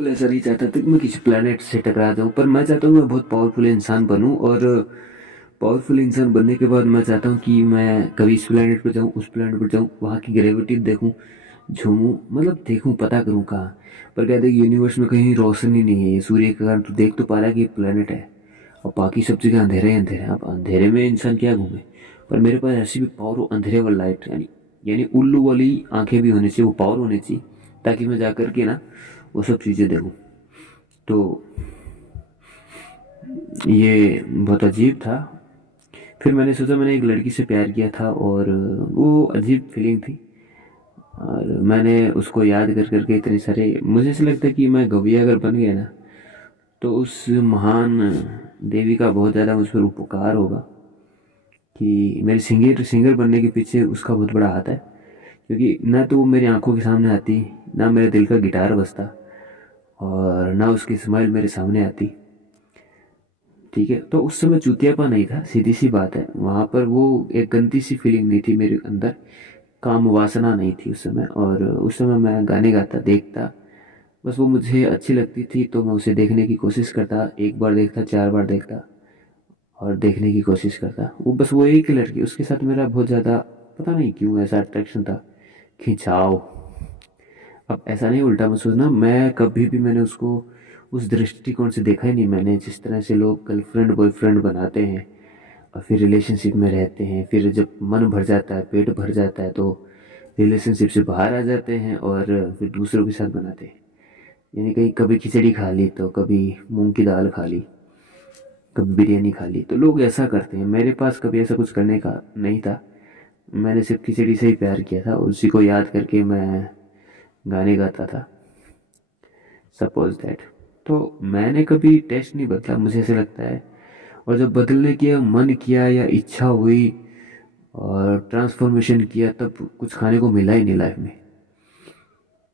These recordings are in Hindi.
बिल्कुल ऐसा नहीं चाहता था कि मैं किसी प्लेनेट से टकरा जाऊँ, पर मैं चाहता हूँ मैं बहुत पावरफुल इंसान बनूँ, और पावरफुल इंसान बनने के बाद मैं चाहता हूँ कि मैं कभी इस प्लेनेट पर जाऊँ, उस प्लेनेट पर जाऊँ, वहाँ की ग्रेविटी देखूँ, झूमूं, मतलब देखूं, पता करूं कहाँ। पर कहते हैं यूनिवर्स में कहीं रोशनी नहीं है, ये सूर्य के कारण तो देख तो पा रहा है कि प्लेनेट है, और बाकी सब जगह अंधेरे ही अंधेरे हैं। अब अंधेरे में इंसान क्या घूमे। पर मेरे पास ऐसी भी पावर हो, अंधेरे वाली लाइट, यानी यानी उल्लू वाली आंखें भी होनी चाहिए, वो पावर होनी चाहिए, ताकि मैं जा कर के ना वो सब चीज़ें देखूं। तो ये बहुत अजीब था। फिर मैंने सोचा, मैंने एक लड़की से प्यार किया था, और वो अजीब फीलिंग थी, और मैंने उसको याद कर करके इतने सारे, मुझे ऐसा लगता है कि मैं गवैया अगर बन गया ना, तो उस महान देवी का बहुत ज़्यादा मुझ पर उपकार होगा, कि मेरे सिंगर सिंगर बनने के पीछे उसका बहुत बड़ा हाथ है। क्योंकि ना तो वो मेरी आंखों के सामने आती, ना मेरे दिल का गिटार बजता, और ना उसकी स्माइल मेरे सामने आती। ठीक है, तो उस समय चूतियापा नहीं था, सीधी सी बात है, वहाँ पर वो एक गंदी सी फीलिंग नहीं थी मेरे अंदर, काम वासना नहीं थी उस समय। और उस समय मैं गाने गाता, देखता, बस वो मुझे अच्छी लगती थी, तो मैं उसे देखने की कोशिश करता, एक बार देखता, चार बार देखता, और देखने की कोशिश करता। वो बस वो एक ही लड़की, उसके साथ मेरा बहुत ज़्यादा, पता नहीं क्यों ऐसा अट्रैक्शन था, खिंचाव। अब ऐसा नहीं उल्टा मत सोचना, मैं कभी भी मैंने उसको उस दृष्टिकोण से देखा ही नहीं। मैंने जिस तरह से लोग गर्लफ्रेंड बॉयफ्रेंड बनाते हैं और फिर रिलेशनशिप में रहते हैं, फिर जब मन भर जाता है, पेट भर जाता है, तो रिलेशनशिप से बाहर आ जाते हैं और फिर दूसरों के साथ बनाते हैं। यानी कहीं कभी खिचड़ी खा ली, तो कभी मूंग की दाल खा ली, कभी बिरयानी खा ली, तो लोग ऐसा करते हैं। मेरे पास कभी ऐसा कुछ करने का नहीं था, मैंने सिर्फ खिचड़ी से ही प्यार किया था, उसी को याद करके मैं गाने गाता था, सपोज दैट। तो मैंने कभी टेस्ट नहीं बदला, मुझे ऐसा लगता है। और जब बदलने की मन किया या इच्छा हुई और ट्रांसफॉर्मेशन किया, तब कुछ खाने को मिला ही नहीं लाइफ में।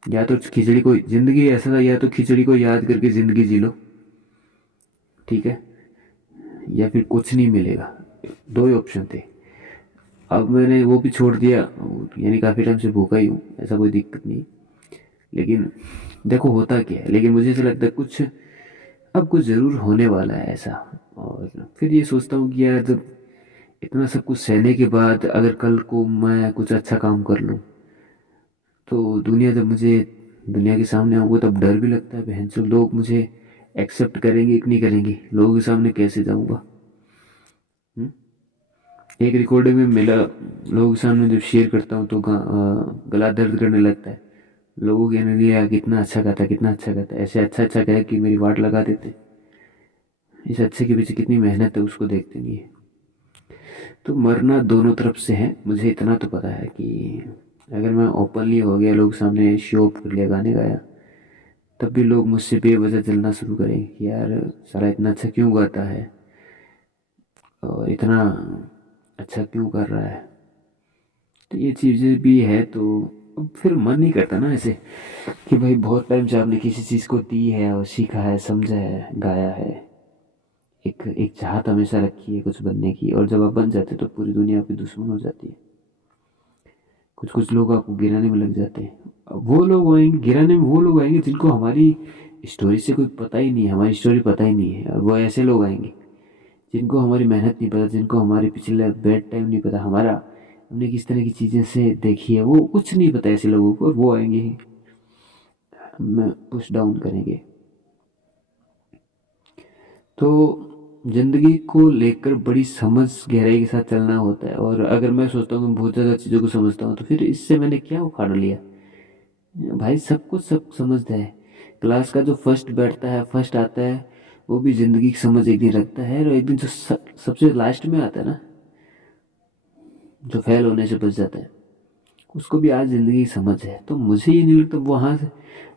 या तो खिचड़ी को, ज़िंदगी ऐसा था, या तो खिचड़ी को याद करके ज़िंदगी जी लो, ठीक है, या फिर कुछ नहीं मिलेगा। दो ही ऑप्शन थे। अब मैंने वो भी छोड़ दिया, यानी काफ़ी टाइम से भूखा ही हूँ, ऐसा कोई दिक्कत नहीं। लेकिन देखो होता क्या है, लेकिन मुझे ऐसा लगता है कुछ अब कुछ ज़रूर होने वाला है ऐसा। और फिर ये सोचता हूँ कि यार, जब इतना सब कुछ सहने के बाद अगर कल को मैं कुछ अच्छा काम कर लूँ, तो दुनिया जब मुझे दुनिया के सामने आऊँगा, तब डर भी लगता है, बहन से लोग मुझे एक्सेप्ट करेंगे कि नहीं करेंगे, लोगों के सामने कैसे जाऊँगा। एक रिकॉर्डिंग में मिला, लोगों के सामने जब शेयर करता हूँ तो गला दर्द करने लगता है। लोगों कहने लगे यार कितना अच्छा गाता, कितना अच्छा गाता, ऐसे अच्छा अच्छा कहे कि मेरी वाट लगा देते। इस अच्छे के पीछे कितनी मेहनत है उसको देखते नहीं है। तो मरना दोनों तरफ से है, मुझे इतना तो पता है कि अगर मैं ओपनली हो गया, लोग सामने शो अप कर लिया, गाने गाया, तब भी लोग मुझसे बेवजह जलना शुरू करें कि यार साला इतना अच्छा क्यों गाता है, और इतना अच्छा क्यों कर रहा है। तो ये चीज़ें भी है, तो अब फिर मन नहीं करता ना ऐसे, कि भाई बहुत टाइम से आपने किसी चीज़ को दी है और सीखा है, समझा है, गाया है, एक एक चाहत हमेशा रखी है कुछ बनने की, और जब आप बन जाते हैं तो पूरी दुनिया आपकी दुश्मन हो जाती है। कुछ कुछ लोग आपको गिराने में लग जाते हैं। अब वो लोग आएंगे गिराने में, वो लोग आएंगे जिनको हमारी स्टोरी से कोई पता ही नहीं है, हमारी स्टोरी पता ही नहीं है। और वो ऐसे लोग आएंगे जिनको हमारी मेहनत नहीं पता, जिनको हमारे पिछले बैड टाइम नहीं पता, हमारा हमने किस तरह की चीज़ें से देखी है, वो कुछ नहीं पता ऐसे लोगों को, और वो आएंगे हमें पुश डाउन करेंगे। तो ज़िंदगी को लेकर बड़ी समझ गहराई के साथ चलना होता है। और अगर मैं सोचता हूँ कि बहुत ज़्यादा चीज़ों को समझता हूँ, तो फिर इससे मैंने क्या उखाड़ लिया। भाई सब कुछ सब समझता है। क्लास का जो फर्स्ट बैठता है, फर्स्ट आता है, वो भी ज़िंदगी की समझ एक दिन रखता है। और एक दिन जो सबसे लास्ट में आता है ना, जो फेल होने से बच जाता है, उसको भी आज ज़िंदगी की समझ है। तो मुझे ये नहीं लगता वहाँ से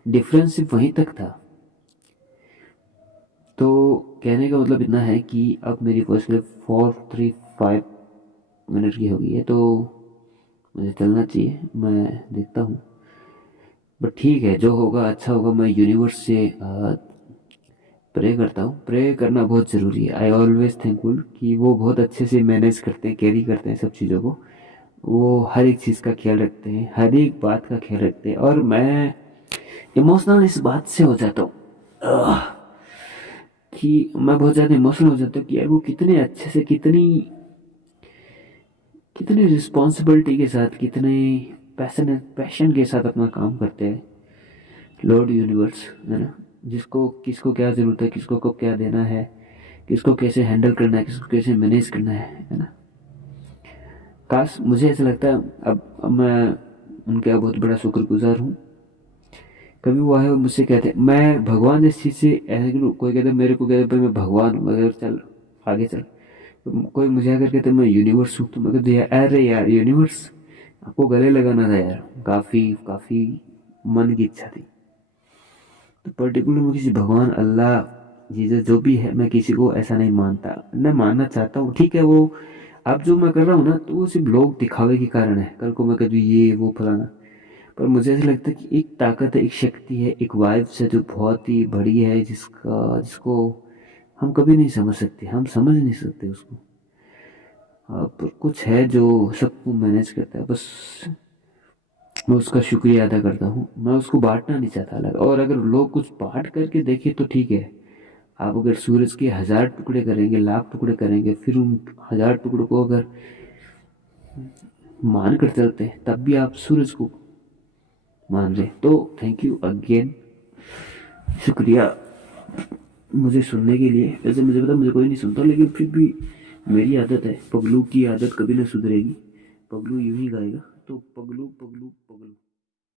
डिफरेंस सिर्फ वहीं तक था। तो कहने का मतलब इतना है कि अब मेरी पर्स 4:35 की हो गई है, तो मुझे चलना चाहिए, मैं देखता हूँ। बट ठीक है, जो होगा अच्छा होगा। मैं यूनिवर्स से प्रे करता हूँ, प्रे करना बहुत ज़रूरी है। आई ऑलवेज थैंकफुल कि वो बहुत अच्छे से मैनेज करते हैं, कैरी करते हैं सब चीज़ों को। वो हर एक चीज़ का ख्याल रखते हैं, हर एक बात का ख्याल रखते हैं, और मैं इमोशनल इस बात से हो जाता हूँ आह, कि मैं बहुत ज़्यादा इमोशनल हो जाता हूँ कि यार वो कितने अच्छे से, कितनी कितनी रिस्पॉन्सिबिलिटी के साथ, कितने पैशन के साथ अपना काम करते हैं लॉर्ड यूनिवर्स, है ना। जिसको किसको क्या ज़रूरत है, किसको कब क्या देना है, किसको कैसे हैंडल करना है, किसको कैसे मैनेज करना है ना। काश मुझे ऐसा लगता है अब मैं उनका बहुत बड़ा शुक्रगुजार हूँ। कभी वो आए और मुझसे कहते, मैं भगवान जिस चीज़ से ऐसे कि कोई कहते मेरे को, कहते भाई मैं भगवान हूँ, मगर चल आगे चल। तो कोई मुझे अगर कहते मैं यूनिवर्स हूँ, तो मैं कहते यार अरे यार यूनिवर्स, आपको गले लगाना था यार, काफ़ी काफ़ी मन की इच्छा थी। तो पर्टिकुलर मैं किसी भगवान, अल्लाह, जीसस जो भी है, मैं किसी को ऐसा नहीं मानता, न मानना चाहता हूँ। ठीक है, वो अब जो मैं कर रहा हूँ ना, तो वो सिर्फ लोग दिखावे के कारण है। कल को मैं कह दूँ ये वो फलाना, पर मुझे ऐसा लगता है कि एक ताकत है, एक शक्ति है, एक वाइब्स है जो बहुत ही बड़ी है, जिसको हम कभी नहीं समझ सकते, हम समझ नहीं सकते उसको। पर कुछ है जो सबको मैनेज करता है, बस मैं उसका शुक्रिया अदा करता हूँ। मैं उसको बांटना नहीं चाहता अलग, और अगर लोग कुछ बांट करके देखे तो ठीक है। आप अगर सूरज के 1000 टुकड़े करेंगे, लाख टुकड़े करेंगे, फिर उन 1000 टुकड़ों को अगर मान कर चलते हैं, तब भी आप सूरज को मान रहे। तो थैंक यू अगेन, शुक्रिया मुझे सुनने के लिए। वैसे मुझे पता मुझे कोई नहीं सुनता, लेकिन फिर भी मेरी आदत है, पगलू की आदत कभी ना सुधरेगी। पगलू यूं ही गाएगा, तो पगलू पगलू पगलू।